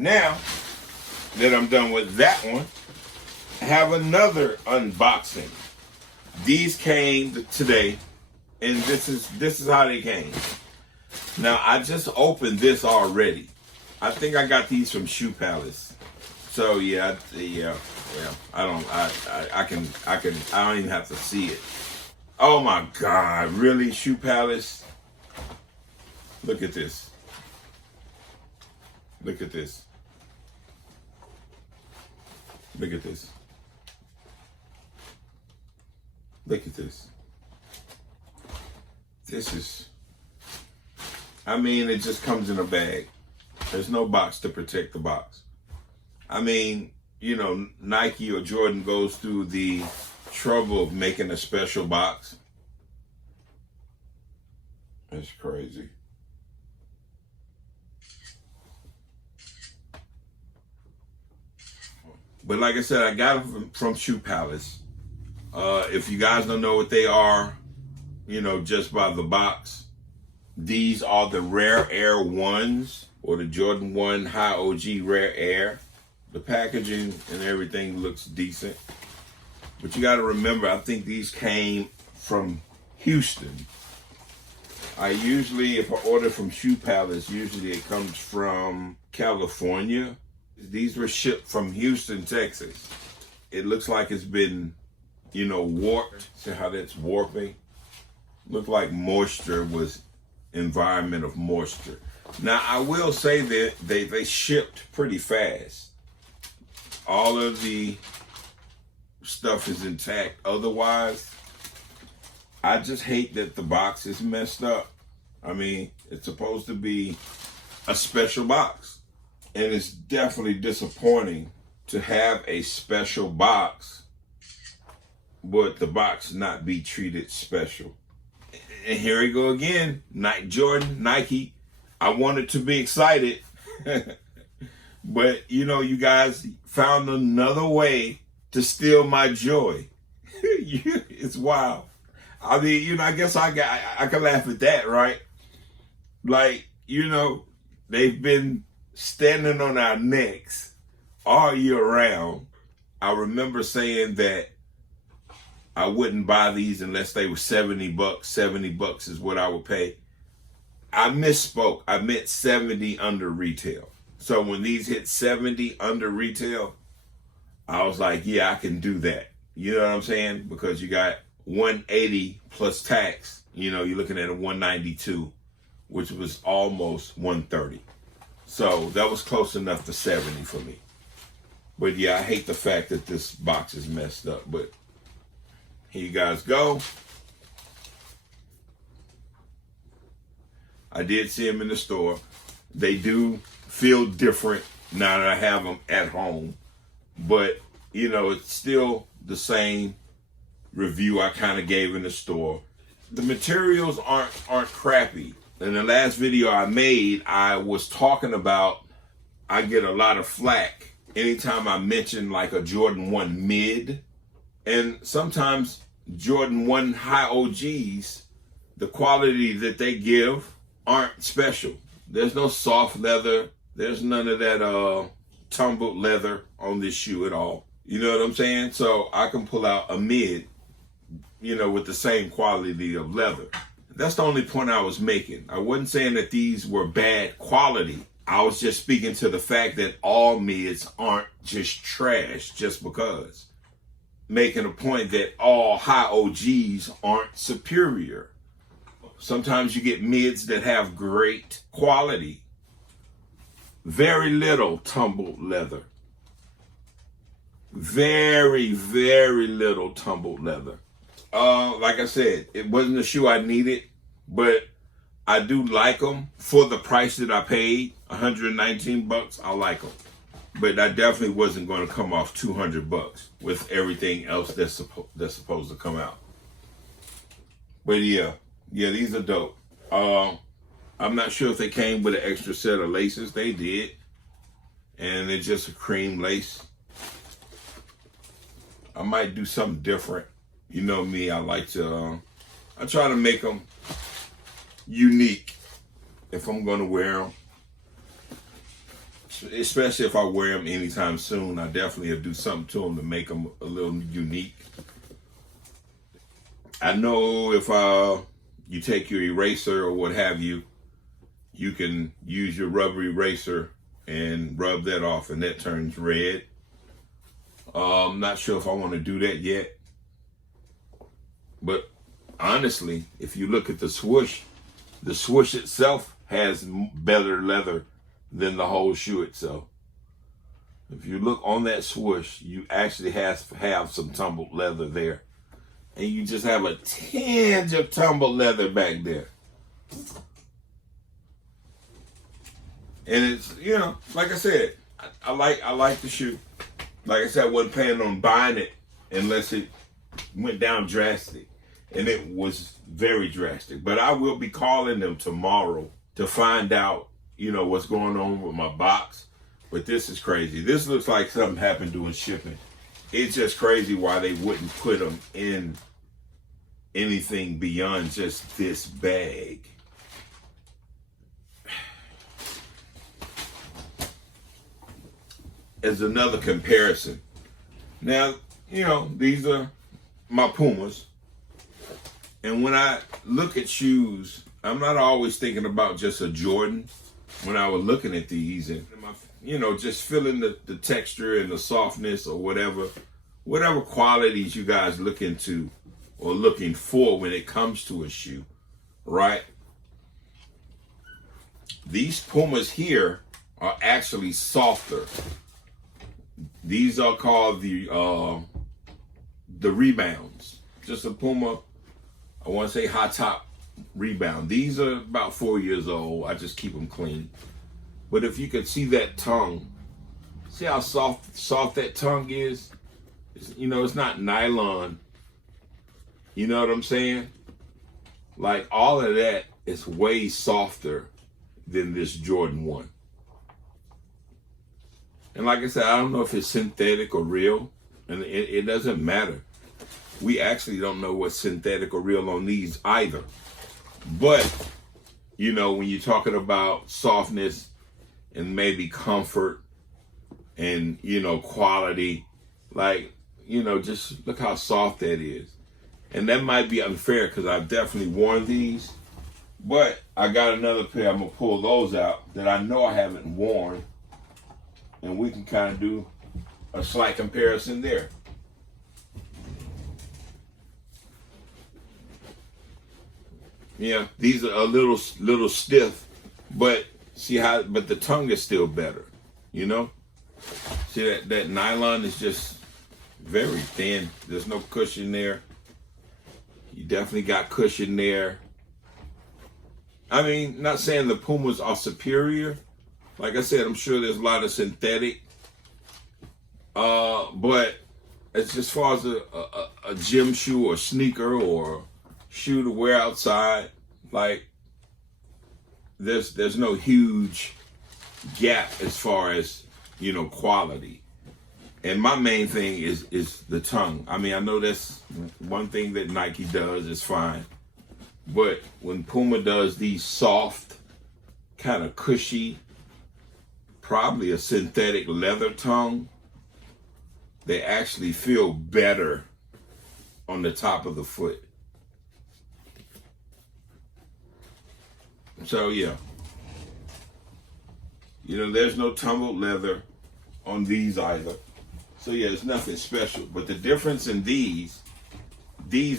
Now that I'm done with that one, I have another unboxing. These came today, and this is how they came. Now I just opened this already. I think I got these from Shoe Palace. So yeah. I don't even have to see it. Oh my God, really, Shoe Palace? Look at this. Look at this. Look at this. Look at this. This is, I mean, it just comes in a bag. There's no box to protect the box. I mean, you know, Nike or Jordan goes through the trouble of making a special box. That's crazy. But like I said, I got them from Shoe Palace. If you guys don't know what they are, you know, just by the box, these are the Rare Air 1s, or the Jordan 1 High OG Rare Air. The packaging and everything looks decent. But you got to remember, I think these came from Houston. If I order from Shoe Palace, usually it comes from California. These were shipped from Houston, Texas. It looks like it's been, you know, warped. See how that's warping? Looked like moisture was environment of moisture. Now, I will say that they shipped pretty fast. All of the stuff is intact. Otherwise, I just hate that the box is messed up. I mean, it's supposed to be a special box. And it's definitely disappointing to have a special box, but the box not be treated special. And here we go again. Jordan, Nike. I wanted to be excited. But, you know, you guys found another way to steal my joy. It's wild. I mean, you know, I guess I can laugh at that, right? Like, you know, they've been standing on our necks all year round. I remember saying that I wouldn't buy these unless they were $70. $70 is what I would pay. I misspoke. I meant 70 under retail. So when these hit 70 under retail, I was like, yeah, I can do that. You know what I'm saying? Because you got 180 plus tax. You know, you're looking at a 192, which was almost 130. So that was close enough to 70 for me. But yeah, I hate the fact that this box is messed up. But here you guys go. I did see them in the store. They do feel different now that I have them at home. But, you know, it's still the same review I kind of gave in the store. The materials aren't crappy. In the last video I made, I was talking about, I get a lot of flack anytime I mention like a Jordan 1 mid. And sometimes Jordan 1 high OGs, the quality that they give aren't special. There's no soft leather. There's none of that tumbled leather on this shoe at all. You know what I'm saying? So I can pull out a mid, you know, with the same quality of leather. That's the only point I was making. I wasn't saying that these were bad quality. I was just speaking to the fact that all mids aren't just trash just because. Making a point that all high OGs aren't superior. Sometimes you get mids that have great quality. Very little tumbled leather. Very, very little tumbled leather. Like I said, it wasn't a shoe I needed, but I do like them for the price that I paid, $119. I like them, but I definitely wasn't going to come off $200 with everything else that's supposed to come out. But yeah, these are dope. I'm not sure if they came with an extra set of laces. They did, and they're just a cream lace. I might do something different. You know me, I like to, I try to make them unique if I'm going to wear them. especially if I wear them anytime soon, I definitely will do something to them to make them a little unique. I know if you take your eraser or what have you, you can use your rubber eraser and rub that off, and that turns red. I'm not sure if I want to do that yet. But honestly, if you look at the swoosh itself has better leather than the whole shoe itself. If you look on that swoosh, you actually have some tumbled leather there. And you just have a tinge of tumbled leather back there. And it's, you know, like I said, I like the shoe. Like I said, I wasn't planning on buying it unless it went down drastic. And it was very drastic. But I will be calling them tomorrow to find out, you know, what's going on with my box. But this is crazy. This looks like something happened during shipping. It's just crazy why they wouldn't put them in anything beyond just this bag. As another comparison. Now, you know, these are my Pumas. And when I look at shoes, I'm not always thinking about just a Jordan. When I was looking at these and, you know, just feeling the texture and the softness or whatever qualities you guys look into or looking for when it comes to a shoe, right? These Pumas here are actually softer. These are called the Rebounds. Just a Puma, I want to say high top Rebound. These are about 4 years old. I just keep them clean. But if you can see that tongue, see how soft that tongue is? You know, it's not nylon. You know what I'm saying? Like all of that is way softer than this Jordan 1. And like I said, I don't know if it's synthetic or real, and it doesn't matter. We actually don't know what's synthetic or real on these either. But, you know, when you're talking about softness and maybe comfort and, you know, quality, like, you know, just look how soft that is. And that might be unfair because I've definitely worn these, but I got another pair. I'm going to pull those out that I know I haven't worn. And we can kind of do a slight comparison there. Yeah, these are a little stiff, but but the tongue is still better, you know? See that nylon is just very thin. There's no cushion there. You definitely got cushion there. I mean, not saying the Pumas are superior. Like I said, I'm sure there's a lot of synthetic. But it's as far as a gym shoe or sneaker or shoe to wear outside, like there's no huge gap as far as, you know, quality. And my main thing is the tongue. I mean, I know that's one thing that Nike does is fine. But when Puma does these soft, kind of cushy, probably a synthetic leather tongue, they actually feel better on the top of the foot. So yeah, you know, there's no tumbled leather on these either. So yeah, it's nothing special. But the difference in these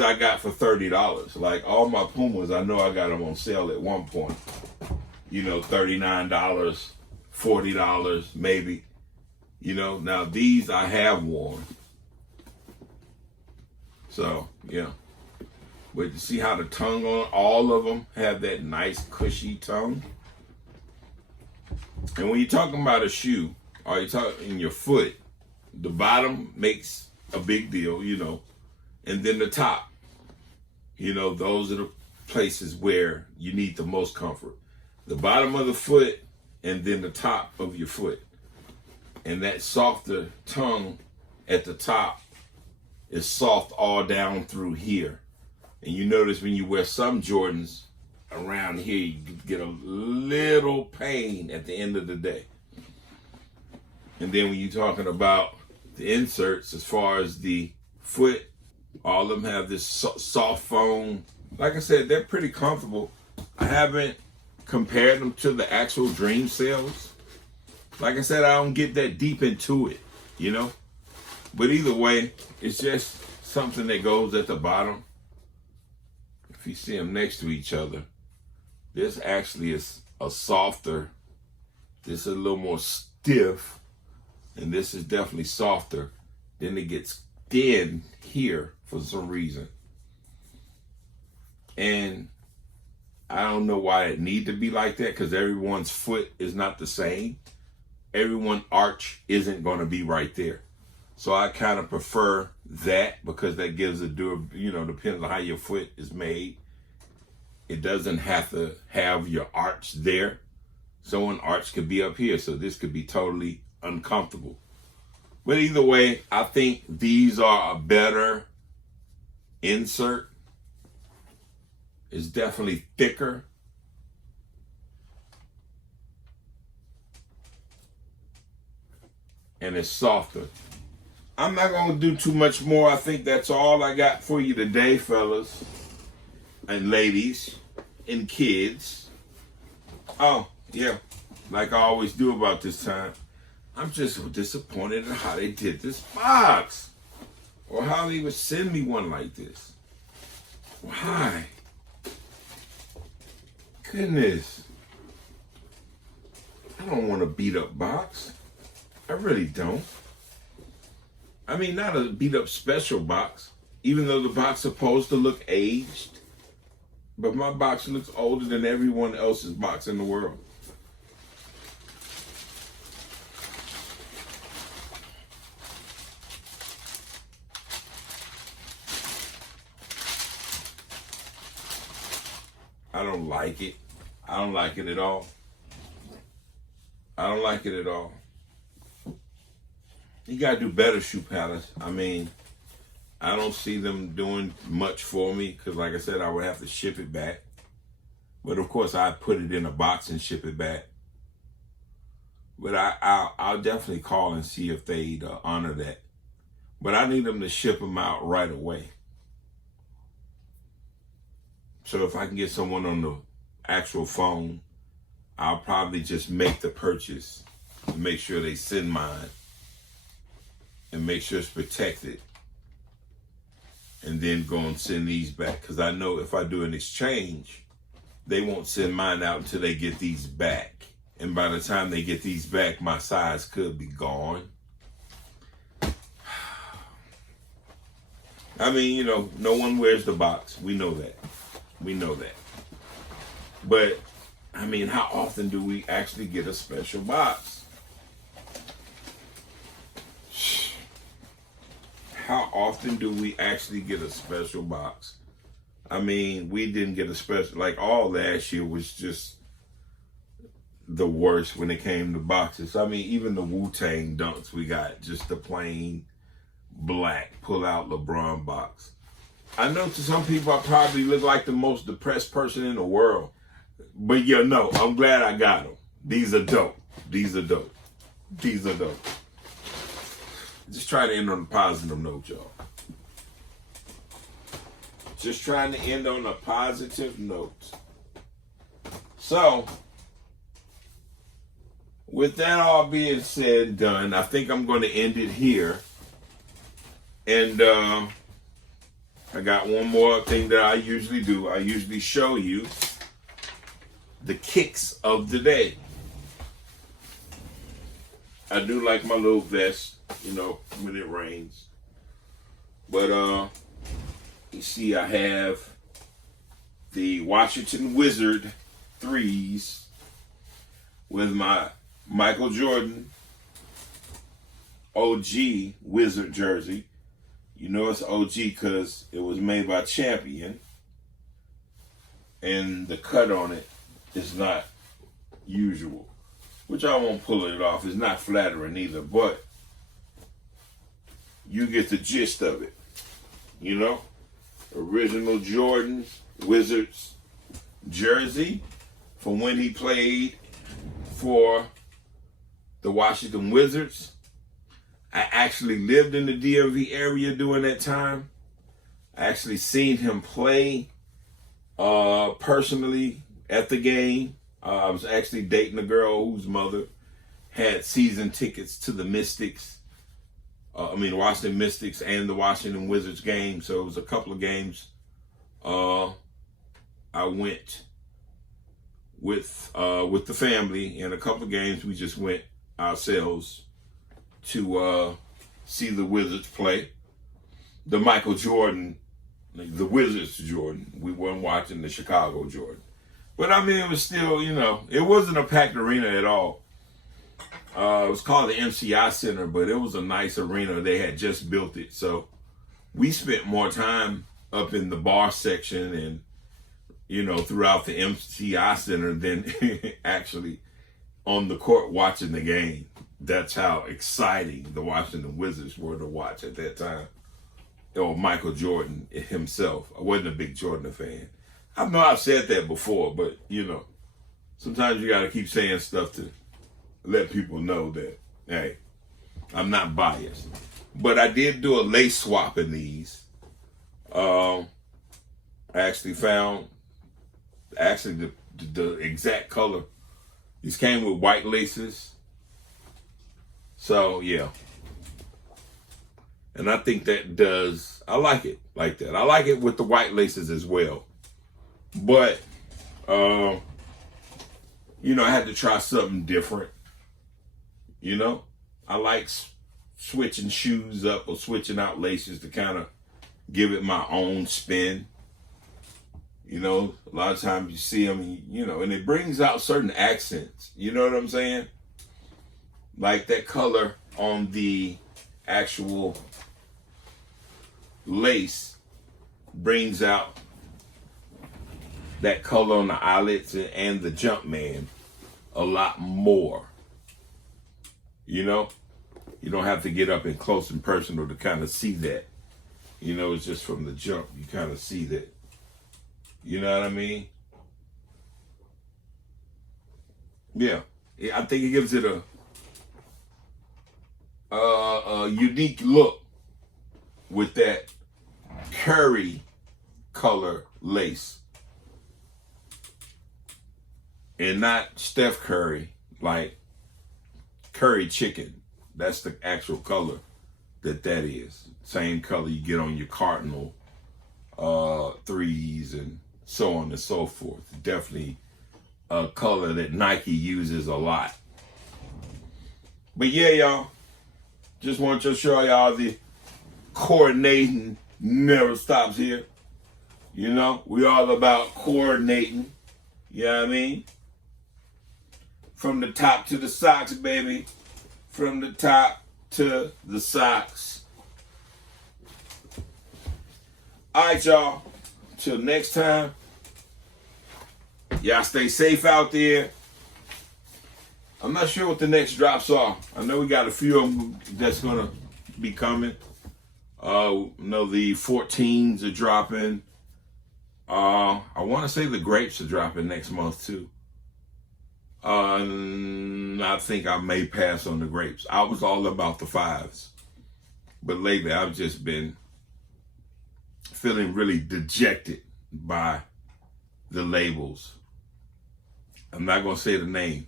I got for $30. Like all my Pumas, I know I got them on sale at one point. You know, $39, $40 maybe. You know, now these I have worn. So yeah. But you see how the tongue on all of them have that nice cushy tongue? And when you're talking about a shoe, or you're talking in your foot, the bottom makes a big deal, you know, and then the top. You know, those are the places where you need the most comfort. The bottom of the foot and then the top of your foot. And that softer tongue at the top is soft all down through here. And you notice when you wear some Jordans around here, you get a little pain at the end of the day. And then when you're talking about the inserts, as far as the foot, all of them have this soft foam. Like I said, they're pretty comfortable. I haven't compared them to the actual Dream Cells. Like I said, I don't get that deep into it, you know? But either way, it's just something that goes at the bottom. If you see them next to each other, this actually is a softer. This is a little more stiff, and this is definitely softer. Then it gets thin here for some reason. And I don't know why it need to be like that, because everyone's foot is not the same. Everyone's arch isn't going to be right there. So I kind of prefer that, because that gives a depends on how your foot is made. It doesn't have to have your arch there. So an arch could be up here, so this could be totally uncomfortable. But either way, I think these are a better insert. It's definitely thicker. And it's softer. I'm not going to do too much more. I think that's all I got for you today, fellas and ladies and kids. Oh, yeah, like I always do about this time, I'm just disappointed in how they did this box, or how they would send me one like this. Why? Goodness. I don't want a beat up box. I really don't. I mean, not a beat up special box, even though the box is supposed to look aged. But my box looks older than everyone else's box in the world. I don't like it. I don't like it at all. I don't like it at all. You gotta do better, Shoe Palace. I mean, I don't see them doing much for me, because like I said, I would have to ship it back. But of course, I'd put it in a box and ship it back. But I'll definitely call and see if they'd honor that. But I need them to ship them out right away. So if I can get someone on the actual phone, I'll probably just make the purchase and make sure they send mine and make sure it's protected, and then go and send these back. Because I know if I do an exchange, they won't send mine out until they get these back. And by the time they get these back, my size could be gone. I mean, no one wears the box. We know that. We know that. But, I mean, how often do we actually get a special box? How often do we actually get a special box? I mean, we didn't get a special, like all last year was just the worst when it came to boxes. I mean, even the Wu-Tang Dunks, we got just the plain black pull-out LeBron box. I know to some people I probably look like the most depressed person in the world. But yeah, no, I'm glad I got them. These are dope. These are dope. These are dope. Just trying to end on a positive note, y'all. Just trying to end on a positive note. So, with that all being said and done, I think I'm going to end it here. And I got one more thing that I usually do. I usually show you the kicks of the day. I do like my little vest, when it rains. But you see I have the Washington Wizard 3s with my Michael Jordan OG Wizard jersey. You know it's OG because it was made by Champion. And the cut on it is not usual, which I won't pull it off. It's not flattering either, but you get the gist of it. Original Jordan Wizards jersey from when he played for the Washington Wizards. I actually lived in the DMV area during that time. I actually seen him play personally at the game. I was actually dating a girl whose mother had season tickets to the Washington Mystics and the Washington Wizards game. So it was a couple of games I went with the family, and a couple of games we just went ourselves to see the Wizards play. The Michael Jordan, the Wizards Jordan. We weren't watching the Chicago Jordan. But I mean, it was still, it wasn't a packed arena at all. It was called the MCI Center, but it was a nice arena. They had just built it. So we spent more time up in the bar section and, throughout the MCI Center than actually on the court watching the game. That's how exciting the Washington Wizards were to watch at that time. Or Michael Jordan himself. I wasn't a big Jordan fan. I know I've said that before, but, sometimes you got to keep saying stuff to let people know that, hey, I'm not biased. But I did do a lace swap in these. I actually found the exact color. These came with white laces. So, yeah. And I think I like it like that. I like it with the white laces as well. But, I had to try something different. I like switching shoes up or switching out laces to kind of give it my own spin. A lot of times you see them, and it brings out certain accents. You know what I'm saying? Like that color on the actual lace brings out that color on the eyelets and the Jumpman a lot more. You don't have to get up and close and personal to kind of see that. It's just from the jump. You kind of see that. You know what I mean? Yeah. I think it gives it a unique look with that curry color lace. And not Steph Curry, like curry chicken. That's the actual color that is. Same color you get on your Cardinal threes and so on and so forth. Definitely a color that Nike uses a lot. But yeah, y'all. Just want to show y'all the coordinating never stops here. We all about coordinating. You know what I mean? From the top to the socks, baby. From the top to the socks. All right, y'all. Till next time. Y'all stay safe out there. I'm not sure what the next drops are. I know we got a few of them that's going to be coming. The 14s are dropping. I want to say the grapes are dropping next month too. I think I may pass on the grapes. I was all about the 5s. But lately I've just been feeling really dejected by the labels. I'm not going to say the name.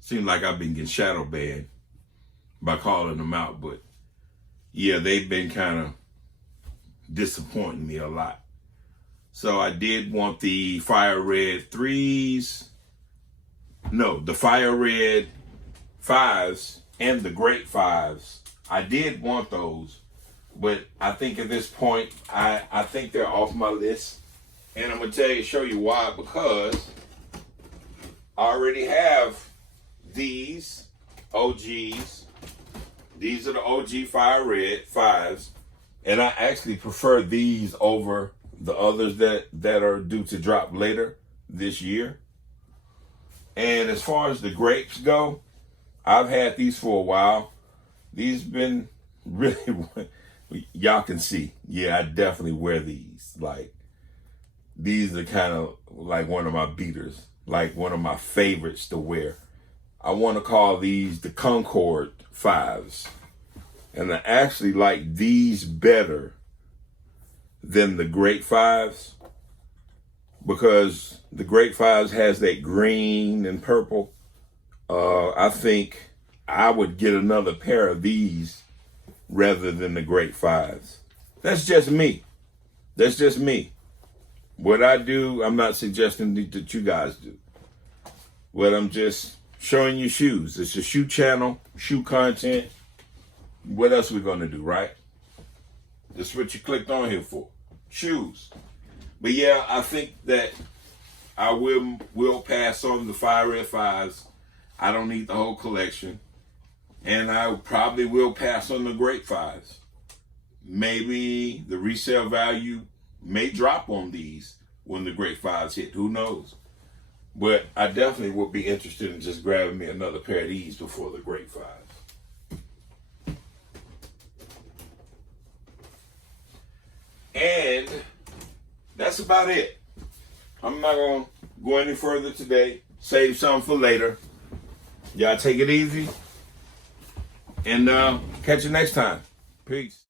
Seems like I've been getting shadow banned by calling them out. But yeah, they've been kind of disappointing me a lot. So I did want the fire red 3s. No, the fire red 5s and the grape 5s. I did want those, but I think at this point, I think they're off my list. And I'm going to show you why, because I already have these OGs. These are the OG fire red 5s. And I actually prefer these over the others that are due to drop later this year. And as far as the grapes go, I've had these for a while. These been really, y'all can see. Yeah, I definitely wear these. Like, these are kind of like one of my beaters, like one of my favorites to wear. I want to call these the Concord 5s. And I actually like these better than the Great 5s, because the Great 5s has that green and purple. I think I would get another pair of these rather than the Great 5s. That's just me. That's just me. What I do, I'm not suggesting that you guys do. What I'm just showing you shoes. It's a shoe channel, shoe content. What else we gonna do, right? That's what you clicked on here for. Shoes. But yeah, I think that I will pass on the Fire Red 5s. I don't need the whole collection. And I probably will pass on the Great 5s. Maybe the resale value may drop on these when the Great 5s hit. Who knows? But I definitely would be interested in just grabbing me another pair of these before the Great 5s. And that's about it. I'm not going to go any further today. Save some for later. Y'all take it easy. And catch you next time. Peace.